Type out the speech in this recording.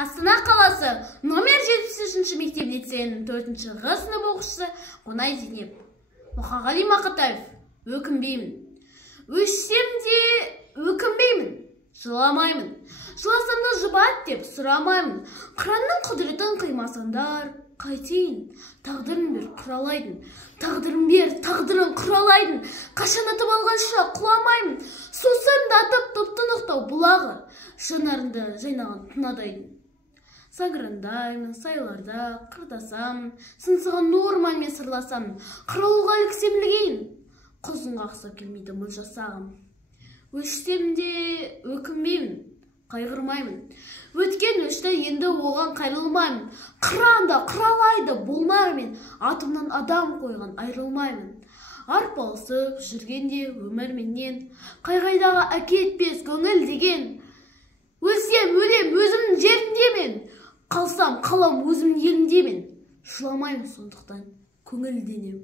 Астана қаласы номер 73 мектеп-лицейінің 4-ш Г сынып оқушысы Қонай Зейнеп. Мұқағали Мақатаев. Өкінбеймін. Өшсем де өкінбеймін. Жыламаймын. Жыласам да жұбат деп сұрамаймын. Қыранның құдіретін қимасаңдар, қайтейін. Тағдырын бер, құралайдың. Тағдырын бер, тағдырын құралайдың. Қашан атып алғанша құламаймын. Сусын да атып тұптынықтау бұлағы. Жанарында жайнаған тынадайдың. Саңғырандаймын, сайларда қырдасам, сыңсыған норманмен сырласам, қырылуға іліксем ілгейін. Құзын қақсап келмейді мұл жасағым. Өшсем де өкінбеймін, қайғырмаймын. Өткен өшті енді оған қайрылмаймын. Қыранда құралайды болмармен, атымнан адам қойған айрылмаймын. Арпалысып жүргенде өмірменен, қайғайдағы әкетпес көңіл деген. Өлсем өлем өзімнің жерімдемен, қалсам қалам өзімнің елімдемен. Жыламаймын сондықтан көңілденем.